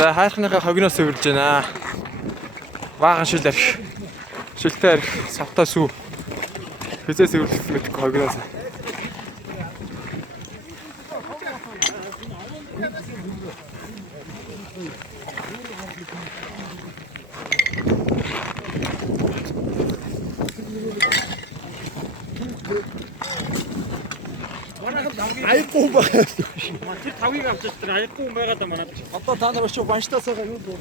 За хайрхныхаа хогноос өвөрж байна. Ваахан шил арх. Шилтэй арх, савтаа сүү. Хизээс өвөрлөх мэдэхгүй хогноос. Аяхгүй байна. Тэр тавыг авч ирсэн аяхгүй юм байгаа да манайд. Одоо та нар очиж банштаасаа юу вэ?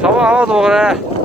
Сава аваад уугараа.